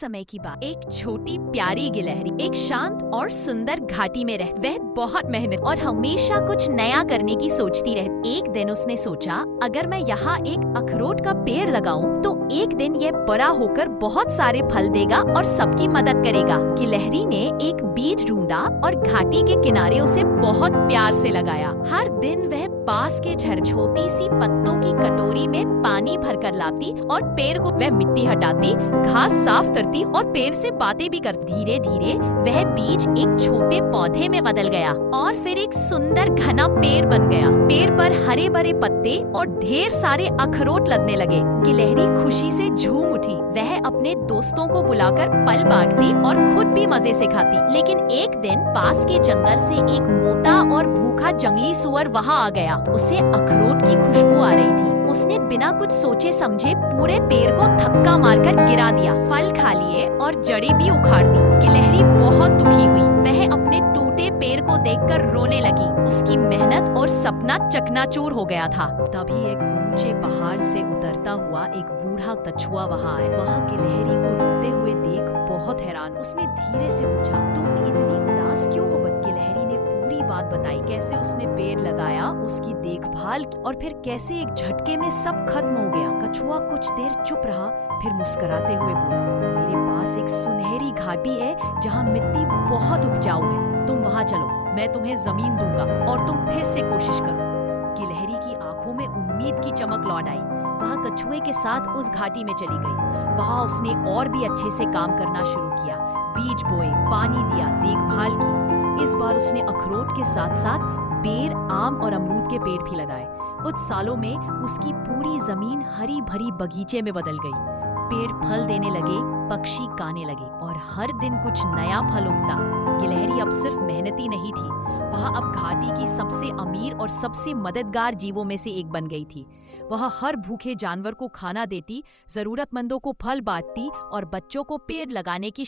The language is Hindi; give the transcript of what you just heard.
समय की बात, एक छोटी प्यारी गिलहरी एक शांत और सुंदर घाटी में रह वह बहुत मेहनत और हमेशा कुछ नया करने की सोचती रहती। एक दिन उसने सोचा, अगर मैं यहाँ एक अखरोट का पेड़ लगाऊं तो एक दिन यह बड़ा होकर बहुत सारे फल देगा और सबकी मदद करेगा। गिलहरी ने एक बीज ढूंढा और घाटी के किनारे उसे बहुत प्यार से लगाया। हर दिन वह पास के छोटी सी पत्तों की कटोरी में पानी भरकर लाती और पेड़ को वह मिट्टी हटाती, घास साफ करती और पेड़ से बातें भी करती। धीरे धीरे वह बीज एक छोटे पौधे में बदल गया और फिर एक सुंदर घना पेड़ बन गया। पेड़ पर हरे भरे पत्ते और ढेर सारे अखरोट लगने लगे। गिलहरी खुशी से झूम उठी। वह अपने दोस्तों को बुलाकर फल बांटती और खुद भी मजे से खाती। लेकिन एक दिन पास के जंगल से एक मोटा और भूखा जंगली सुअर वहाँ आ गया। उसे अखरोट की खुशबू आ रही थी। उसने बिना कुछ सोचे समझे पूरे पेड़ को धक्का मारकर गिरा दिया, फल खा लिए और जड़ें भी उखाड़ दी। गिलहरी बहुत दुखी हुई। वह अपने टूटे पेड़ को देखकर रोने लगी। उसकी मेहनत और सपना चकनाचूर हो गया था। तभी एक ऊंचे पहाड़ से उतरता हुआ एक बूढ़ा कछुआ वहाँ आया। वह गिलहरी को रोते हुए देख बहुत हैरान। उसने धीरे से पूछा, तुम इतनी उदास क्यों हो? गिलहरी ने पूरी बात बताई, कैसे उसने पेड़ लगाया, उसकी देखभाल की और फिर कैसे एक झटके में सब खत्म हो गया। कछुआ कुछ देर चुप रहा, फिर मुस्कुराते हुए बोला, मेरे पास एक सुनहरी घाटी है जहाँ मिट्टी बहुत उपजाऊ है। तुम वहाँ चलो, मैं तुम्हें जमीन दूंगा और तुम फिर से कोशिश करो। गिलहरी की आंखों में उम्मीद की चमक लौट आई। वह कछुए के साथ उस घाटी में चली गई। वहाँ उसने और भी अच्छे से काम करना शुरू किया। बीज बोए, पानी दिया, देखभाल की। इस बार उसने अखरोट के साथ साथ बेर, आम और अमरूद के पेड़ भी लगाए। कुछ सालों में उसकी पूरी जमीन हरी भरी बगीचे में बदल गई। पेड़ फल देने लगे, पक्षी गाने लगे और हर दिन कुछ नया फल उगता। गिलहरी अब सिर्फ मेहनती नहीं थी, वह अब घाटी की सबसे अमीर और सबसे मददगार जीवों में से एक बन गई थी। वह हर भूखे जानवर को खाना देती, जरूरतमंदों को फल बांटती और बच्चों को पेड़ लगाने की